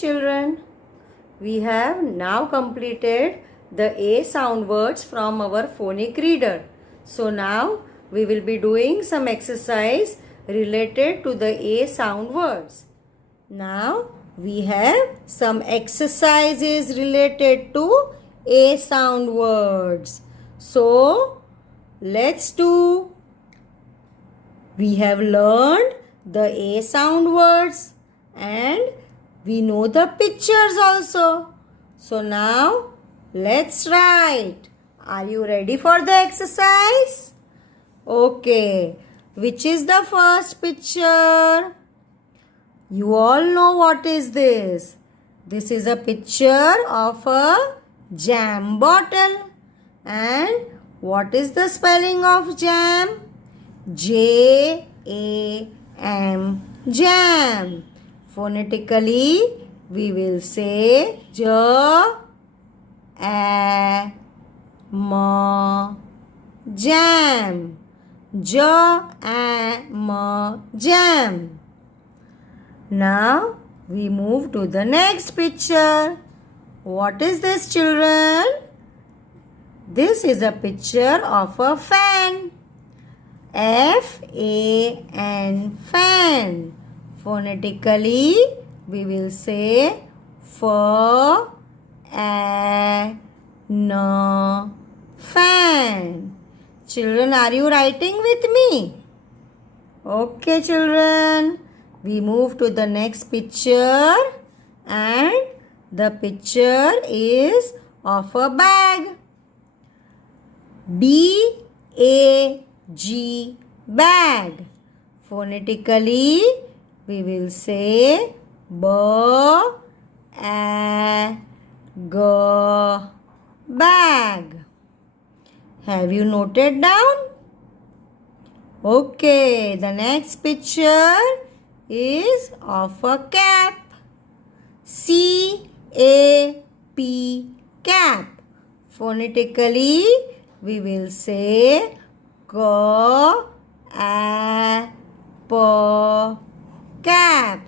children. We have now completed the A sound words from our phonic reader. So now we will be doing some exercise related to the A sound words. Now we have some exercises related to A sound words. So let's do. We have learned the A sound words and we know the pictures also. So now let's write. Are you ready for the exercise? Okay. Which is the first picture? You all know what is this. This is a picture of a jam bottle. And what is the spelling of jam? J-A-M, jam. Phonetically, we will say J-A-M, jam. J-A-M, jam. Now, we move to the next picture. What is this, children? This is a picture of a fan. F-A-N, fan. Phonetically, we will say F-A-N, fan. Children, are you writing with me? Okay, children. We move to the next picture. And the picture is of a bag. B-A-G, bag. Phonetically, we will say B-A-G, bag. Have you noted down? Okay, the next picture is of a cap. C-A-P, cap. Phonetically, we will say K-A-P, cap.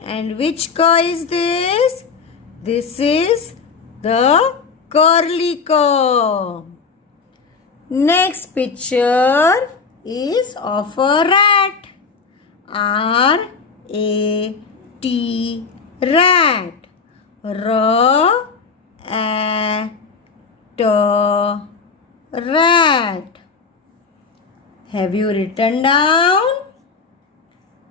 And which K is this? This is the curly K. Next picture is of a rat. R-A-T, rat. R-A-T, rat. Have you written down?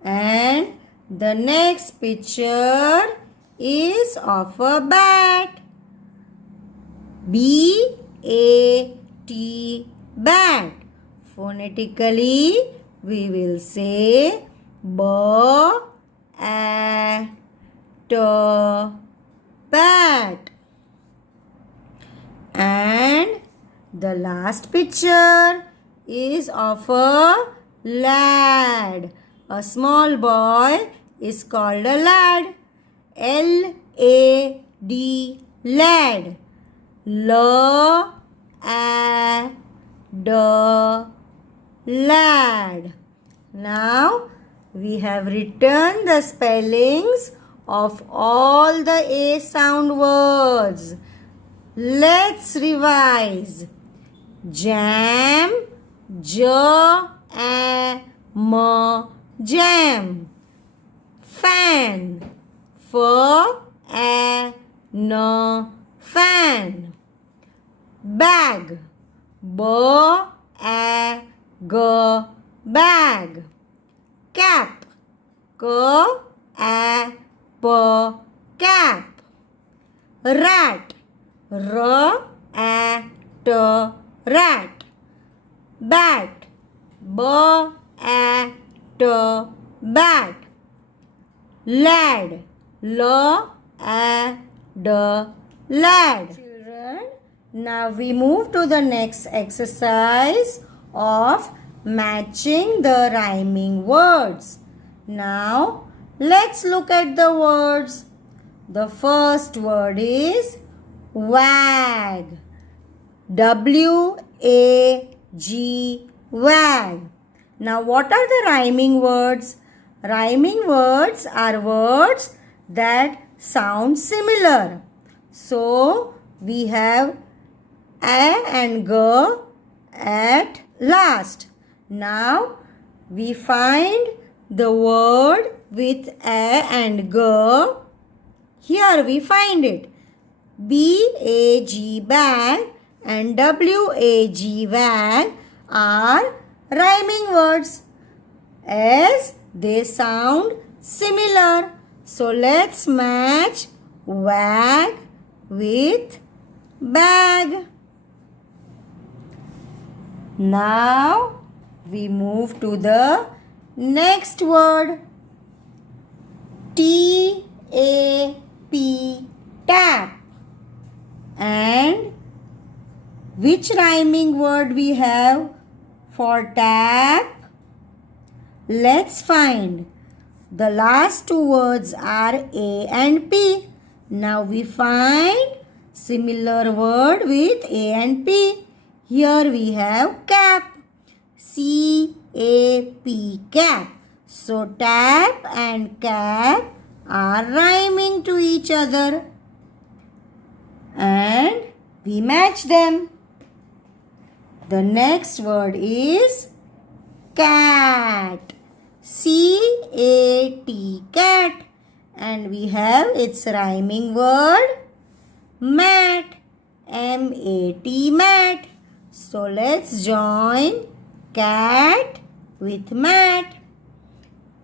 And the next picture is of a bat. B-A-T, bat. Phonetically, we will say B-A-T, bat. And the last picture is of a lad. A small boy is called a lad. L-A-D, lad. L-A-D, lad. Now, we have written the spellings of all the A sound words. Let's revise. Jam, J-A-M, jam. Fan, F-A-N, fan. Bag, B-A-G, bag. Cap, K-A-P, cap. Rat, R-A-T, rat. Bat, B-A-T, bat. Lad, L-A-D, lad. Children, now we move to the next exercise of matching the rhyming words. Now, let's look at the words. The first word is wag. W-A-G, wag. Now, what are the rhyming words? Rhyming words are words that sound similar. So we have a and g at last. Now we find the word with a and g. Here we find it. B-A-G, bag, and W-A-G, wag, are rhyming words as they sound similar. So let's match wag with bag. Now we move to the next word. T-A-P, tap. And which rhyming word we have for tap? Let's find. The last two words are A and P. Now we find similar word with A and P. Here we have cap. C-A-P, cap. So tap and cap are rhyming to each other. And we match them. The next word is cat. C-A-T, cat. And we have its rhyming word mat. M-A-T, mat. So let's join cat with mat.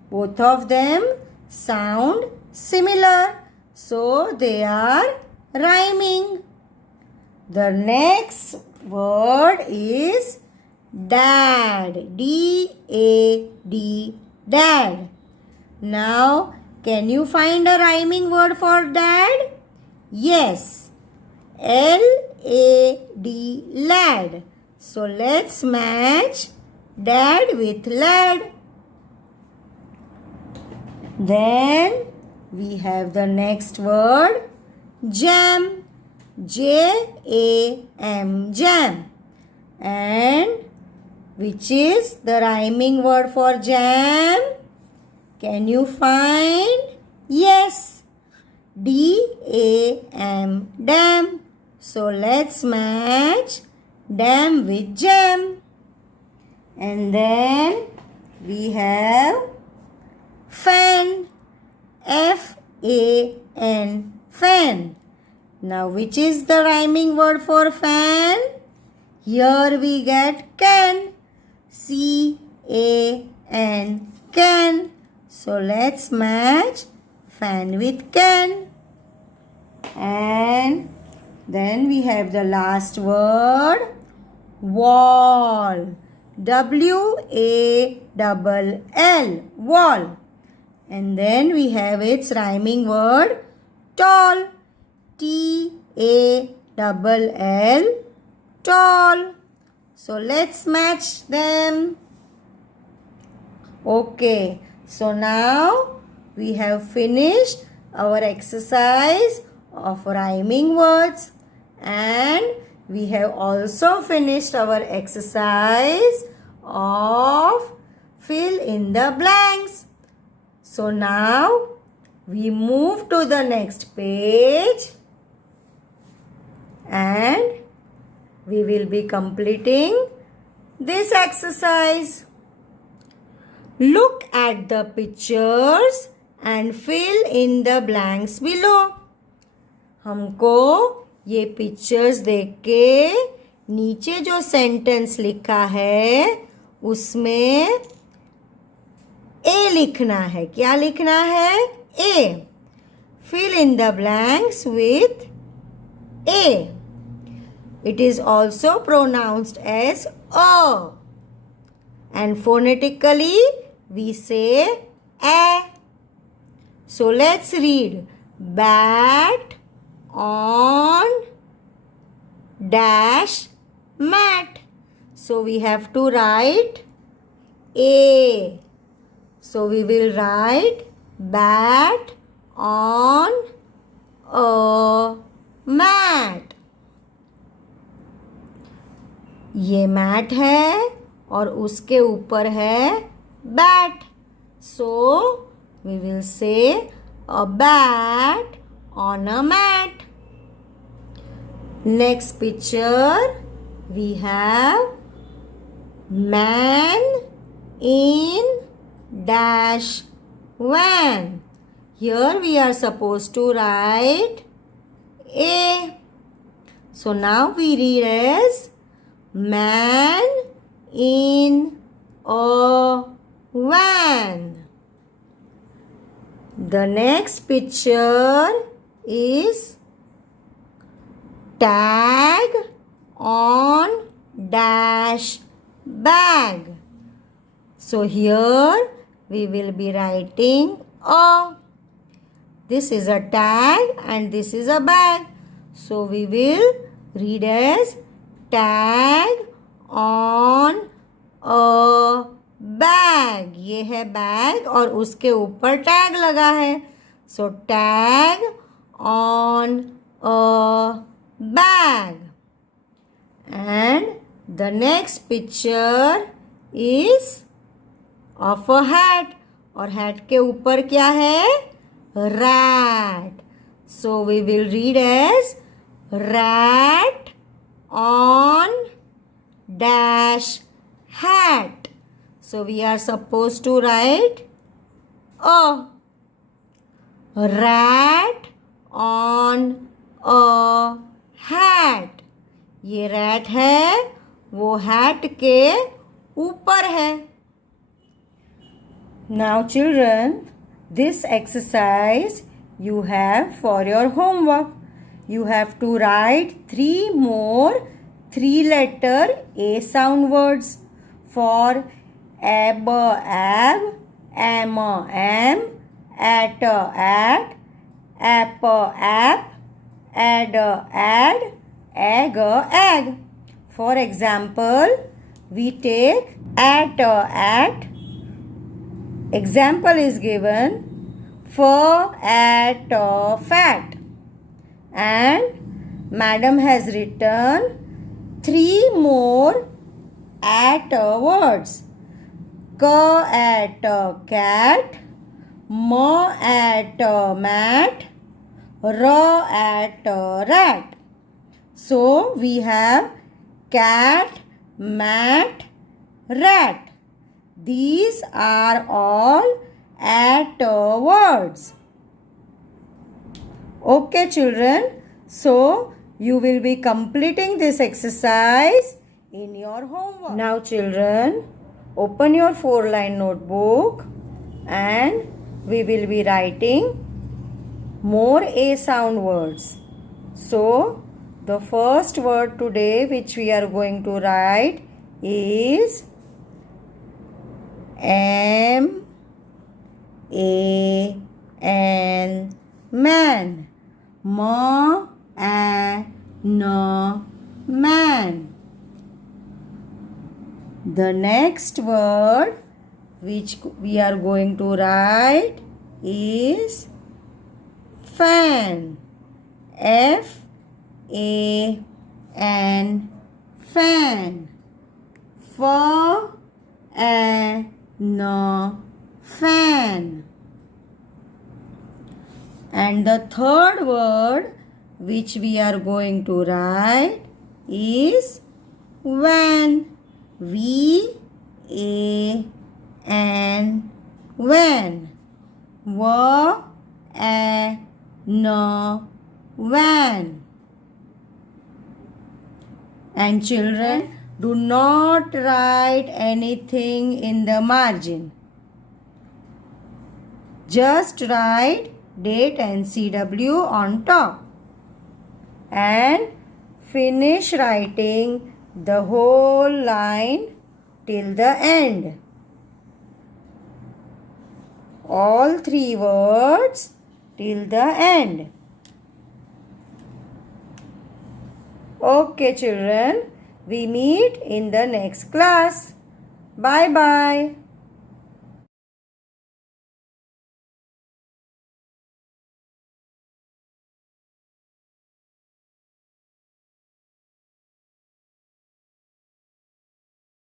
Both of them sound similar, so they are rhyming. The next word is dad. D-A-D, dad. Now, can you find a rhyming word for dad? Yes. L-A-D, lad. So let's match dad with lad. Then we have the next word jam. J-A-M, jam. And which is the rhyming word for jam? Can you find? Yes. D-A-M, dam. So let's match dam with jam. And then we have fan. F-A-N, fan. Now which is the rhyming word for fan? Here we get can. C-A-N, can. So let's match fan with can. And then we have the last word wall. W-A-L-L, wall. And then we have its rhyming word tall. T-A-L-L, tall. So let's match them. Okay. So now we have finished our exercise of rhyming words, and we have also finished our exercise of fill in the blanks. So now we move to the next page and we will be completing this exercise. Look at the pictures and fill in the blanks below. हमको ये pictures देख के नीचे जो sentence लिखा है उसमें ए लिखना है. क्या लिखना है? ए. Fill in the blanks with A. It is also pronounced as O. And phonetically we say A. So let's read. Bat on dash mat. So we have to write A. So we will write bat on a mat. ये mat है और उसके ऊपर है bat. So we will say a bat on a mat. Next picture, we have man in dash van. Here we are supposed to write A. So now we read as man in a van. The next picture is tag on dash bag. So here we will be writing a. This is a tag and this is a bag. So we will read as tag on a bag. ये है bag और उसके ऊपर tag लगा है. So tag on a bag. And the next picture is of a hat. और hat के ऊपर क्या है? Rat. So we will read as rat on dash hat. So we are supposed to write a. Rat on a hat. ये rat है, वो hat के ऊपर है. Now children, this exercise you have for your homework. You have to write 3 more 3-letter A sound words for ab, ab, am, am, at, app, app, ad, ad, ag, ag. For example, we take at. Example is given for at fat. And madam has written 3 more at words. K at cat, m at mat, r at rat. So we have cat, mat, rat. These are all at words. Okay children, so you will be completing this exercise in your homework. Now children, open your 4-line notebook and we will be writing more A sound words. So the first word today which we are going to write is M A N man. Ma a na man. The next word which we are going to write is fan. F A N fan. F A N fan. And the third word which we are going to write is van. V A N van. V A N van. And children, do not write anything in the margin. Just write date and CW on top. And finish writing the whole line till the end. All 3 words till the end. Okay children, we meet in the next class. Bye bye.